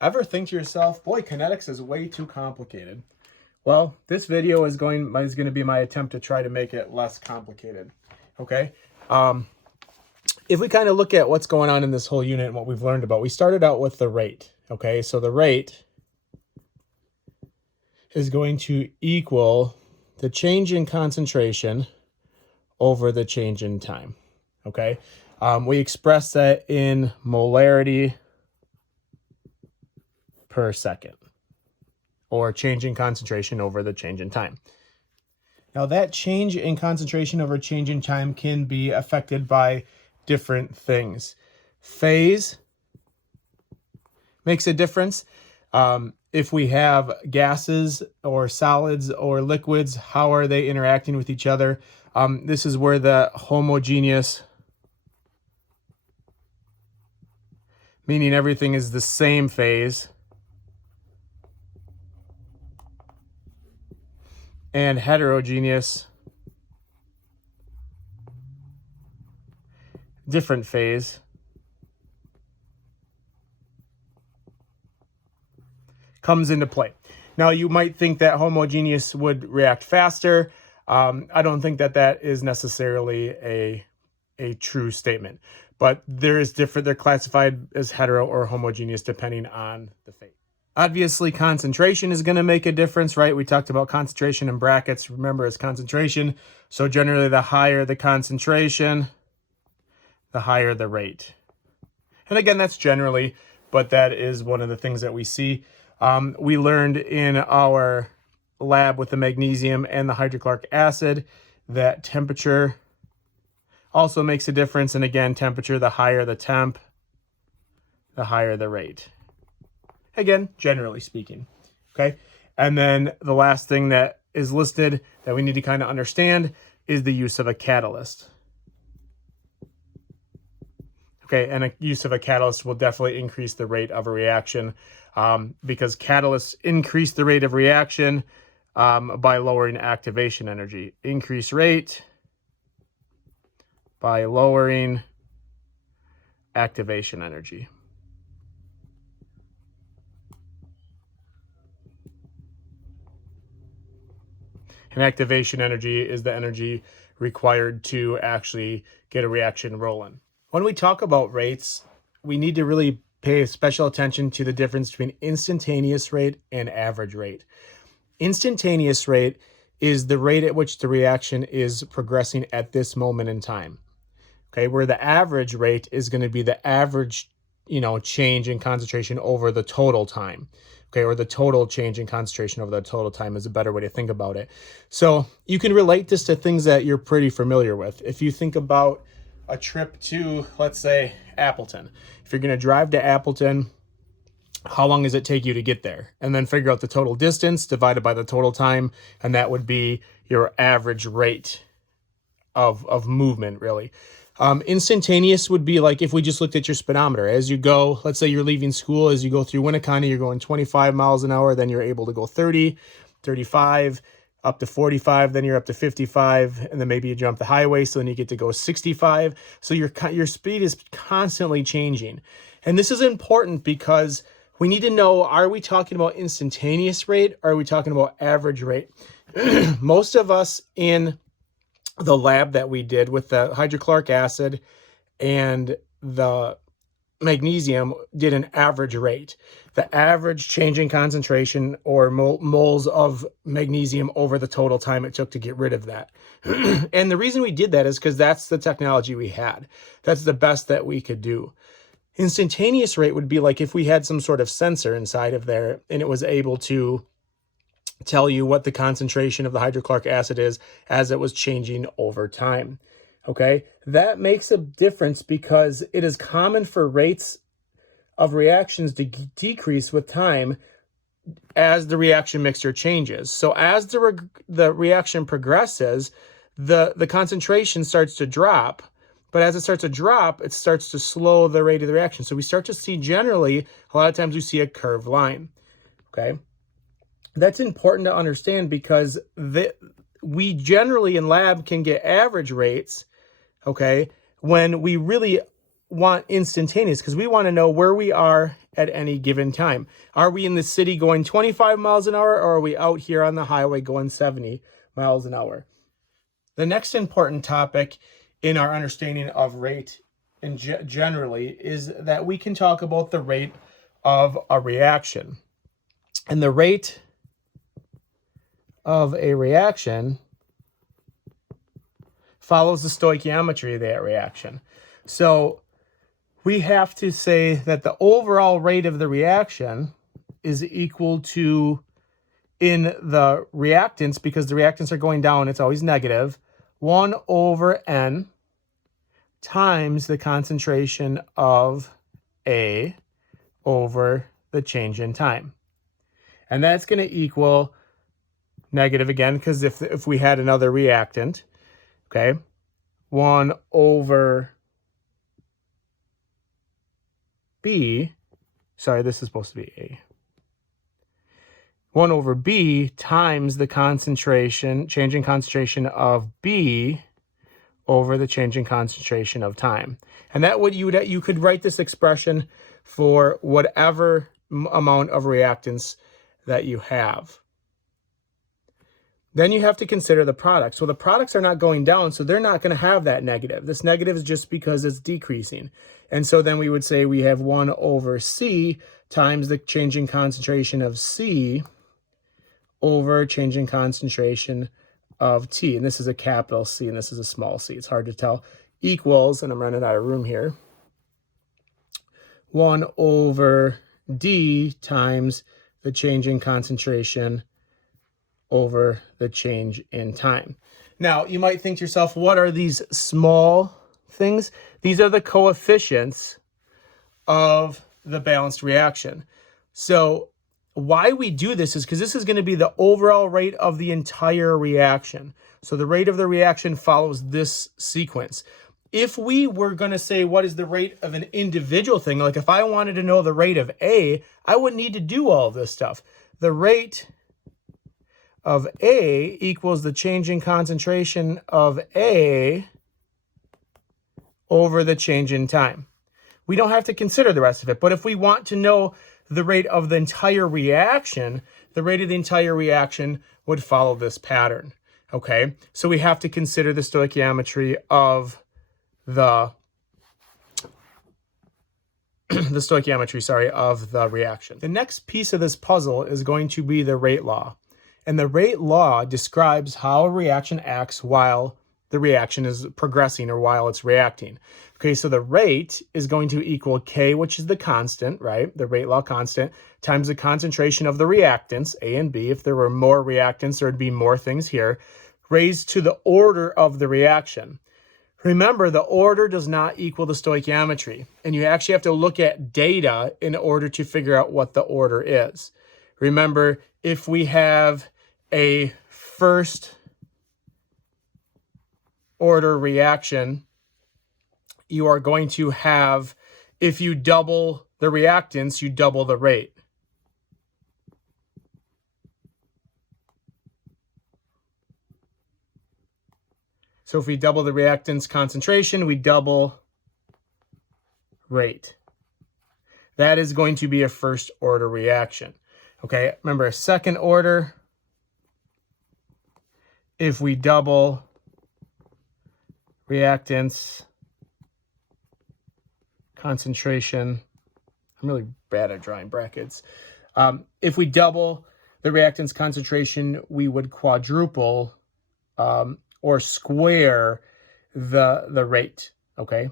Ever think to yourself, boy, kinetics is way too complicated? Well, this video is going to be my attempt to try to make it less complicated. Okay. If we kind of look at what's going on in this whole unit and what we've learned about, we started out with the rate. Okay. So the rate is going to equal the change in concentration over the change in time. Okay. We express that in molarity per second, or change in concentration over the change in time. Now that change in concentration over change in time can be affected by different things. Phase makes a difference. If we have gases or solids or liquids, how are they interacting with each other? This is where the homogeneous, meaning everything is the same phase, and heterogeneous, different phase, comes into play. Now you might think that homogeneous would react faster. I don't think that that is necessarily a true statement, but there is different. They're classified as hetero or homogeneous depending on the phase. Obviously, concentration is going to make a difference, right? We talked about concentration in brackets. Remember, it's concentration. So generally, the higher the concentration, the higher the rate. And again, that's generally, but that is one of the things that we see. We learned in our lab with the magnesium and the hydrochloric acid that temperature also makes a difference. And again, temperature, the higher the temp, the higher the rate. Again, generally speaking, okay? And then the last thing that is listed that we need to kind of understand is the use of a catalyst. Okay, and a use of a catalyst will definitely increase the rate of a reaction because catalysts increase the rate of reaction by lowering activation energy. Increase rate by lowering activation energy. And activation energy is the energy required to actually get a reaction rolling. When we talk about rates, we need to really pay special attention to the difference between instantaneous rate and average rate. Instantaneous rate is the rate at which the reaction is progressing at this moment in time. Okay, where the average rate is going to be the average, change in concentration over the total time. Okay, or the total change in concentration over the total time is a better way to think about it. So you can relate this to things that you're pretty familiar with. If you think about a trip to, let's say, Appleton. If you're going to drive to Appleton, how long does it take you to get there? And then figure out the total distance divided by the total time, and that would be your average rate of movement, really. Instantaneous would be like if we just looked at your speedometer. As you go, let's say you're leaving school, as you go through Winneconne, you're going 25 miles an hour, then you're able to go 30, 35, up to 45, then you're up to 55, and then maybe you jump the highway, so then you get to go 65. So your speed is constantly changing. And this is important because we need to know, are we talking about instantaneous rate, or are we talking about average rate? Most of us in the lab that we did with the hydrochloric acid and the magnesium did an average rate. The average change in concentration or moles of magnesium over the total time it took to get rid of that. And the reason we did that is because that's the technology we had. That's the best that we could do. Instantaneous rate would be like if we had some sort of sensor inside of there and it was able to tell you what the concentration of the hydrochloric acid is as it was changing over time. Okay, that makes a difference because it is common for rates of reactions to decrease with time as the reaction mixture changes. So as the reaction progresses, the concentration starts to drop, but as it starts to drop, it starts to slow the rate of the reaction. So we start to see generally, a lot of times we see a curved line. Okay, that's important to understand because we generally in lab can get average rates, okay, when we really want instantaneous because we want to know where we are at any given time. Are we in the city going 25 miles an hour, or are we out here on the highway going 70 miles an hour? The next important topic in our understanding of rate and generally is that we can talk about the rate of a reaction. And the rate of a reaction follows the stoichiometry of that reaction. So we have to say that the overall rate of the reaction is equal to, in the reactants, because the reactants are going down, it's always negative, 1 over n times the concentration of A over the change in time. And that's going to equal negative again, because if we had another reactant, okay, 1 over B, sorry, this is supposed to be A. 1 over B times the concentration, changing concentration of B over the changing concentration of time. And that would, you could write this expression for whatever amount of reactants that you have. Then you have to consider the products. So the products are not going down, so they're not going to have that negative. This negative is just because it's decreasing. And so then we would say we have 1 over C times the changing concentration of C over changing concentration of T. And this is a capital C and this is a small c. It's hard to tell. Equals, and I'm running out of room here, 1 over D times the changing concentration over the change in time. Now, you might think to yourself, what are these small things? These are the coefficients of the balanced reaction. So why we do this is because this is going to be the overall rate of the entire reaction. So the rate of the reaction follows this sequence. If we were going to say what is the rate of an individual thing, like if I wanted to know the rate of A, I wouldn't need to do all of this stuff. The rate of A equals the changing concentration of A over the change in time. We don't have to consider the rest of it, but if we want to know the rate of the entire reaction, the rate of the entire reaction would follow this pattern, okay? So we have to consider the stoichiometry of the stoichiometry, of the reaction. The next piece of this puzzle is going to be the rate law. And the rate law describes how a reaction acts while the reaction is progressing or while it's reacting. Okay, so the rate is going to equal K, which is the constant, right? The rate law constant, times the concentration of the reactants, A and B. If there were more reactants, there would be more things here, raised to the order of the reaction. Remember, the order does not equal the stoichiometry, and you actually have to look at data in order to figure out what the order is. Remember, if we have a first order reaction, you are going to have, if you double the reactants, you double the rate. So if we double the reactants concentration, we double rate. That is going to be a first order reaction. Okay, remember a second order, if we double reactants concentration, I'm really bad at drawing brackets. If we double the reactants concentration, we would quadruple or square the rate, okay?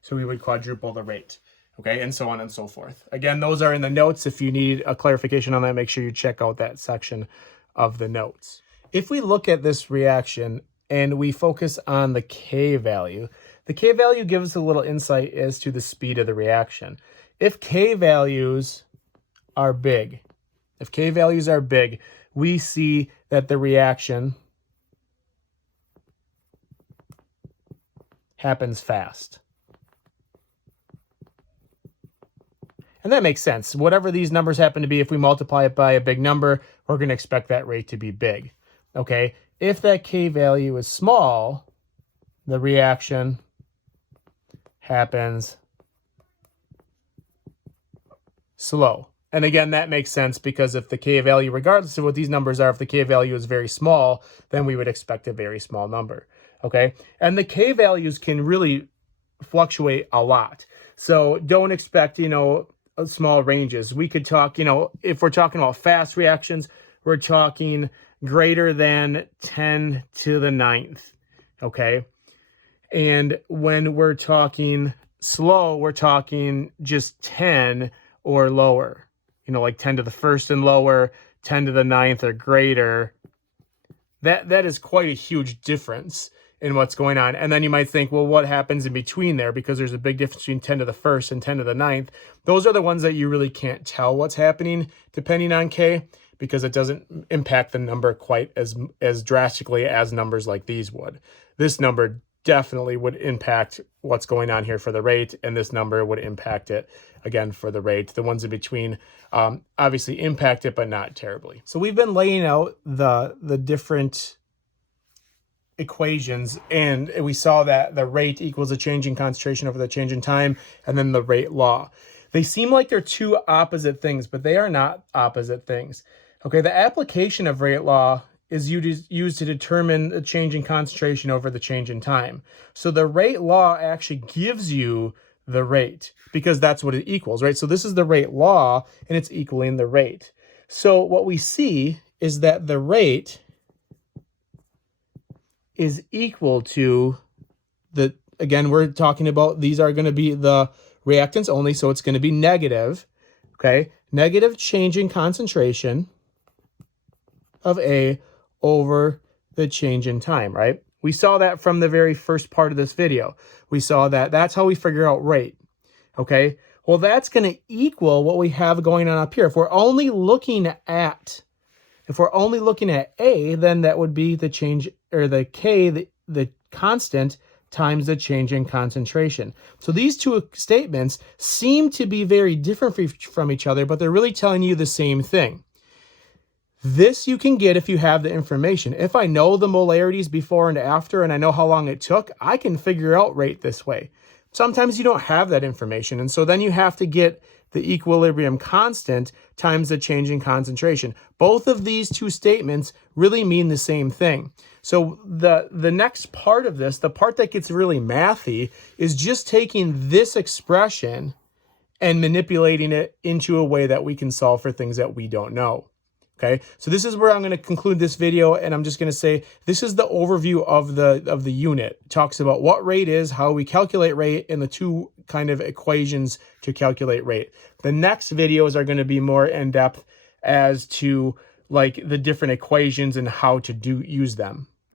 So we would quadruple the rate, okay? And so on and so forth. Again, those are in the notes. If you need a clarification on that, make sure you check out that section of the notes. If we look at this reaction and we focus on the K value, the K value gives us a little insight as to the speed of the reaction. If K values are big, we see that the reaction happens fast. And that makes sense. Whatever these numbers happen to be, if we multiply it by a big number, we're going to expect that rate to be big. Okay? if that K value is small, the reaction happens slow. And again, that makes sense because if the K value, regardless of what these numbers are, if the K value is very small, then we would expect a very small number, okay? And the K values can really fluctuate a lot. So don't expect, small ranges. We could talk, if we're talking about fast reactions, we're talking greater than 10 to the 9th, okay? And when we're talking slow, we're talking just 10 or lower, like 10 to the 1st and lower, 10 to the 9th or greater. That is quite a huge difference in what's going on. And then you might think, well, what happens in between there? Because there's a big difference between 10 to the 1st and 10 to the 9th. Those are the ones that you really can't tell what's happening depending on K, because it doesn't impact the number quite as drastically as numbers like these would. This number definitely would impact what's going on here for the rate, and this number would impact it again for the rate. The ones in between obviously impact it, but not terribly. So we've been laying out the different equations, and we saw that the rate equals the change in concentration over the change in time, and then the rate law. They seem like they're two opposite things, but they are not opposite things. Okay, the application of rate law is used to determine the change in concentration over the change in time. So the rate law actually gives you the rate because that's what it equals, right? So this is the rate law and it's equaling the rate. So what we see is that the rate is equal to again, we're talking about, these are going to be the reactants only, so it's going to be negative, okay? Negative change in concentration of A over the change in time, right? We saw that from the very first part of this video. We saw that that's how we figure out rate, okay? Well, that's going to equal what we have going on up here. If we're only looking at A, then that would be the change, or the K, the constant, times the change in concentration. So these two statements seem to be very different from each other, but they're really telling you the same thing. This you can get if you have the information. If I know the molarities before and after, and I know how long it took, I can figure out rate this way. Sometimes you don't have that information, and so then you have to get the equilibrium constant times the change in concentration. Both of these two statements really mean the same thing. So the next part of this, the part that gets really mathy, is just taking this expression and manipulating it into a way that we can solve for things that we don't know. Okay, so this is where I'm going to conclude this video, and I'm just going to say this is the overview of the unit. It talks about what rate is, how we calculate rate, and the two kind of equations to calculate rate. The next videos are going to be more in depth as to like the different equations and how to use them.